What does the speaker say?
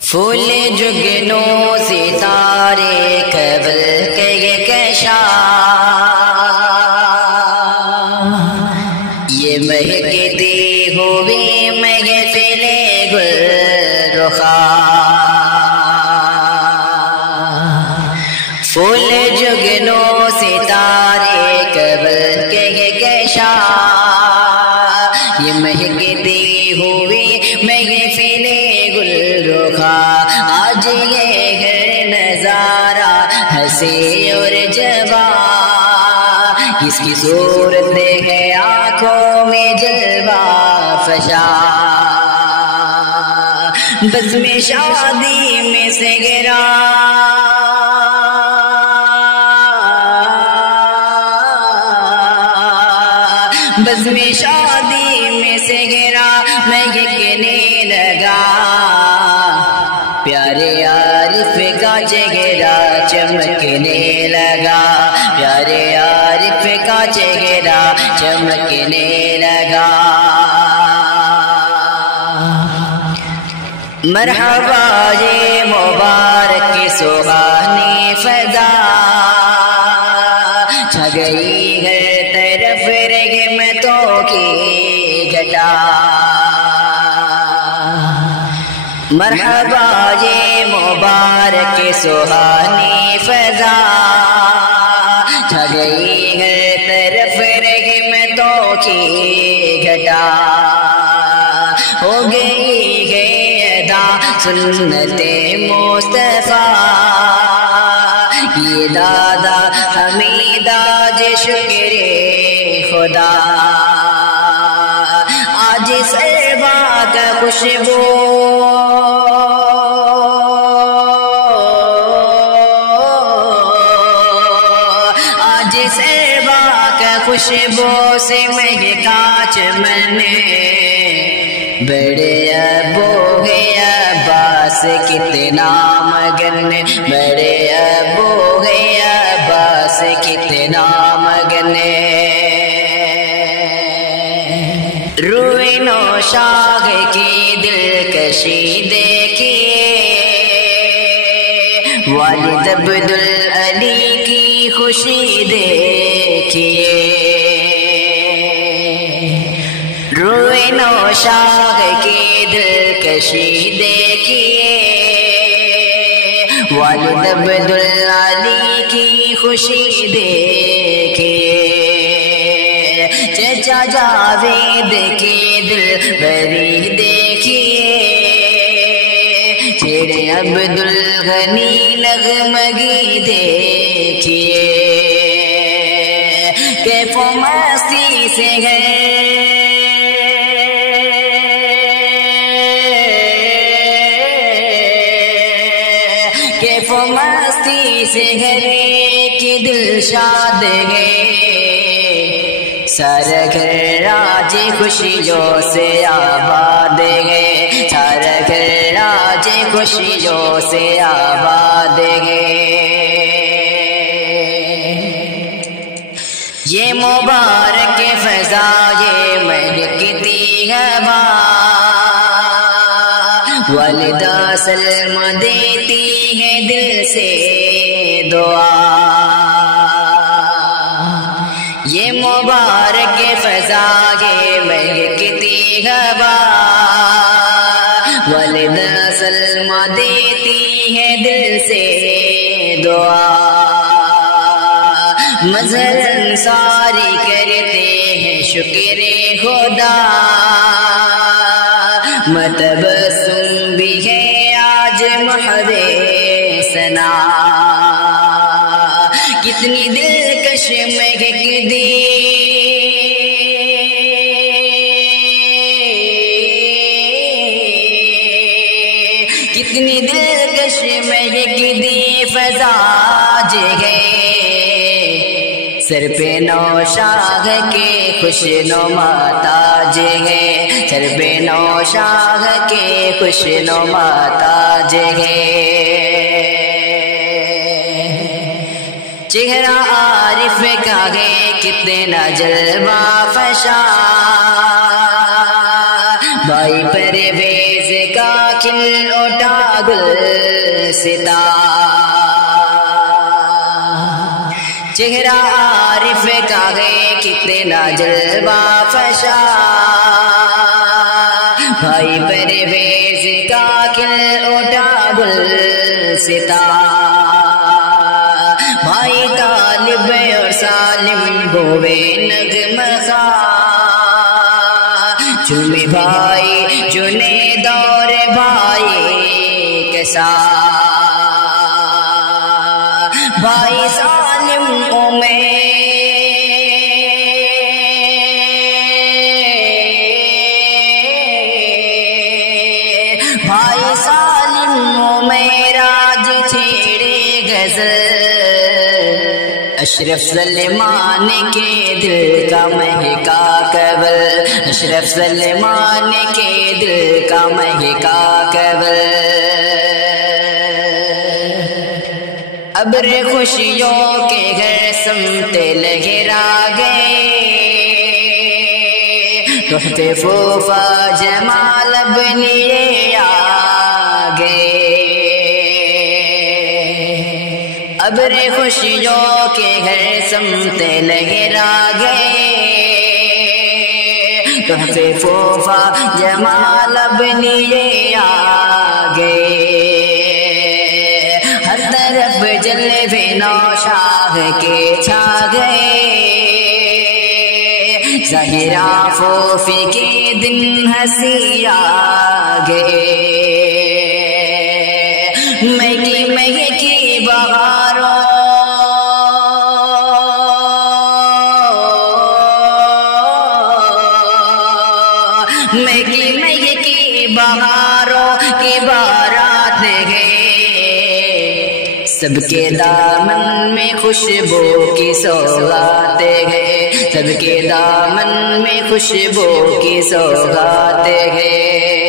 پھول جگنوں ستارے قبل کے کشا، یہ مہکتی ہوئی محفل گل رخا، پھول جگنوں ستارے قبل کے کشا، یہ مہکتی ہوئی محفل گل رخا، آج یہ گھر نظارہ ہنسی اور جوان، اس کی صورت ہے آنکھوں میں جلوہ فشا، بزم شادی میں سے گرا بزم شادی میں سے گرا، مہکنے لگا پیارے عارف کا چہرہ چمکنے لگا، پیارے عارف کا چہرہ چمکنے لگا، مرحبا یہ مبارک سہانی فضا، چھا گئی ہر طرف رحمتوں کی گھٹا، مرحبا یہ مبارک سہانی فضا، چھا گئی ہر طرف رحمتوں کی گھٹا، ہو گئی ہے ادا سنت مصطفیٰ، یہ دادا حمیدہ جے شکر خدا، آج سربا کا خوشبو آج سربا کا خوشبو سے مہکا چمن، بڑے ابو ہے عباس کتنا مگن، بڑے ابو ہے عباس کتنا مگن، روئے نوشاغ کی دلکشی دیکھیے، والد عبدالعلی کی خوشی دیکھیے، روئے نوشاغ کی دلکشی دیکھیے، والد عبدالعلی کی خوشی دیکھیے، چچا جاوید کی دل بری دیکھیے، چھیڑے عبدالغنی نغمگی دیکھیے، کیف و مستی سے گئے کیف و مستی سے گھر کی دل شاد گئے، سارا گھر راج خوشیوں سے آباد گئے، سارا گھر راج خوشیوں سے آباد گئے، یہ مبارک فضا یہ مہکتی ہوا، والدہ سلم دیتی ہے دل سے دعا، یہ مبارک فضا یہ مہکتی ہوا، والدہ سلم دیتی ہے دل سے دعا، مظہر انصاری کرتے ہیں شکر خدا، متبسم بھی ہے آج محو ثنا، کتنی دلکش مہک دی کتنی دلکش مہک دی فضا جگے، سر پہ نوشاغ کے خوش نما تاج ہے، سر پہ نوشاغ کے خوش نما تاج ہے، چہرہ عارف کا ہے کتنا جلوہ فشا، بھائی پرویز کا کھل اٹھا گلستہ چہرہ عارف کا ہے کتنا جلوہ فشا بھائی پرویز کا کھل اٹھا گلستہ بھائی طالب اور سالم ہوئے نغمہ خواہ چومے بھائی جنید اور بھائی کے ساتھ بھائی سالم بھائی سالم میراج چھیڑے غزل اشرف سلمان کے دل کا مہکا قبل اشرف سلمان کے دل کا مہکا قبل ابر خوشیوں کے گھر سمت لہرا گئے تحفے پھوپھا جمال اب لیے آ گئے ابر خوشیوں کے گھر سمت لہرا گئے تحفے پھوپھا جمال اب لیے آ گئے ہر طرف جلوے نوشاہ کے چھا گئے ظاہرہ پھوپھی کے دن ہنسی آ گئے مہکی بہاروں مہکی بہاروں کی بارات ہے سب کے دامن میں خوشبو کی سوغات ہے سب کے دامن میں خوشبو کی سوغات ہے